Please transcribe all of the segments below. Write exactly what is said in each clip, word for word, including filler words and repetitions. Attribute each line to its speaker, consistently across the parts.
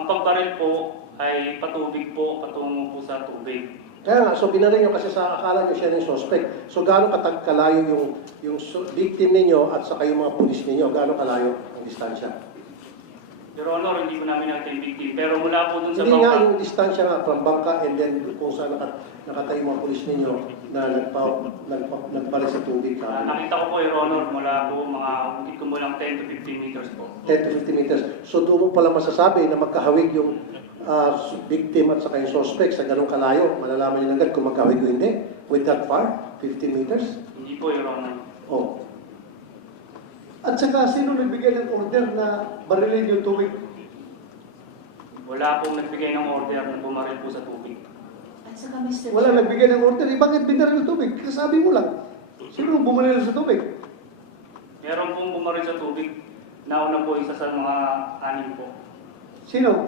Speaker 1: pangbaril po ay patubig po, patungo po sa tubig.
Speaker 2: Kaya nga, so binaril nyo kasi sa akala nyo siya yung suspect. So gaano katag kalayo yung, yung su- victim ninyo at saka yung mga pulis ninyo? Gaano kalayo ang distansya?
Speaker 1: Your Honor, hindi ko namin nakita yung victim. Pero mula po dun sa
Speaker 2: Hindi nga
Speaker 1: bangka,
Speaker 2: yung distansya nga from bangka and then kung saan nakat, nakatayo yung mga pulis ninyo na nagpa, nagpa, nagbalik sa tubig.
Speaker 1: ah,
Speaker 2: Ka,
Speaker 1: nakita ko po, Your Honor, mula po mga hindi ko lang ten to fifteen meters po.
Speaker 2: ten to fifteen meters. So doon mo pala masasabi na magkahawig yung uh, victim at saka yung suspect sa ganong kalayo. Malalaman nyo agad kung magkahawig o hindi. With that far, fifteen meters.
Speaker 1: Hindi po, Your Honor.
Speaker 2: Oh.
Speaker 3: At saka, sino nagbigay ng order na barilin yung tubig?
Speaker 1: Wala pong nagbigay ng order na bumaril po sa tubig.
Speaker 4: At saka, Mister
Speaker 3: Wala
Speaker 4: Chair,
Speaker 3: nagbigay ng order. Eh, bakit binaril yung tubig? Kasabi mo lang. Sino bumaril sa tubig?
Speaker 1: Meron pong bumaril sa tubig. Nauna po isa sa mga anim po.
Speaker 3: Sino?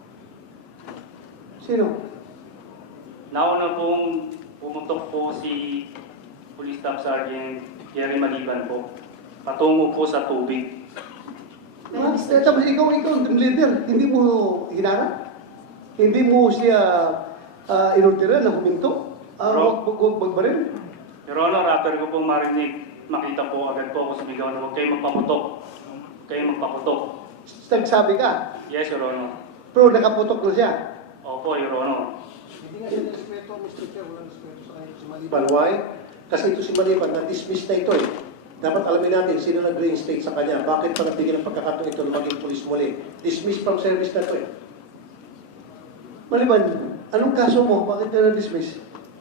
Speaker 3: Sino?
Speaker 1: Nauna pong pumutok po si Police Staff Sergeant Jerry Maliban po. Patungo po sa tubig.
Speaker 4: pero
Speaker 3: Ah,
Speaker 4: Mister
Speaker 3: eh, tapos ikaw, ikaw, ang leader, hindi mo hinarap? Hindi mo siya uh, inordera na huminto? Uh,
Speaker 1: Bro.
Speaker 3: wag, wag, wag magbaril?
Speaker 1: Your Honor, after ko pong marinig, makita po agad po ako sumigaw na huwag kayo magpaputok. Huwag kayo magpaputok.
Speaker 3: Nagsabi ka,
Speaker 1: Yes, Your Honor.
Speaker 3: pero nakaputok na siya.
Speaker 1: Opo, Your Honor.
Speaker 2: Hindi nga siya respeto, Mister Chair. Walang respeto sa kanya si Maliban. Why? Kasi ito si Maliban, na-dismiss na ito eh. Dapat alamin natin sino nag-reinstate sa kanya. Bakit pa nabigyan ng pagkakataon ito na maging pulis muli? Dismiss from service na ito eh.
Speaker 3: Maliban, anong kaso mo? Bakit na na-dismiss?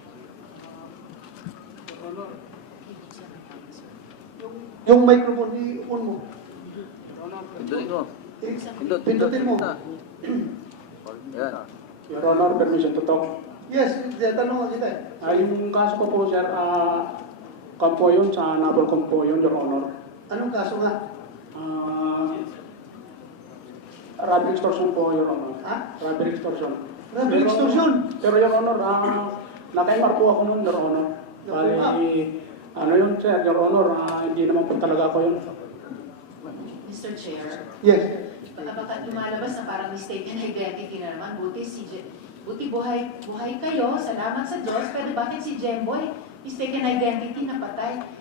Speaker 3: Yung microphone, i-on mo.
Speaker 5: Pindutin mo.
Speaker 3: Eh,
Speaker 5: Pindut,
Speaker 3: Pindutin mo.
Speaker 5: Yan.
Speaker 6: Your Honor, permission to talk.
Speaker 3: Yes, tanong kita eh.
Speaker 6: Ah, yung kaso ko po, sir, ah, kampo yun, sa Nabol kampo yun, Your Honor.
Speaker 3: Anong kaso nga?
Speaker 6: Ah, robbery extortion po, Your Honor.
Speaker 3: Ha?
Speaker 6: Robbery extortion.
Speaker 3: Robbery
Speaker 6: Pero-
Speaker 3: extortion?
Speaker 6: Pero, Your Honor, ah, naka-M R po ako nun, Your Honor. Bali, ano yun, sir, Your Honor, ah, hindi naman po talaga ako yun.
Speaker 4: Mister Chair,
Speaker 3: Yes.
Speaker 4: baka baka lumalabas na parang mistaken identity na naman. Buti si Je- buti buhay buhay kayo, salamat sa Diyos, pero bakit si Jemboy mistaken identity na patay?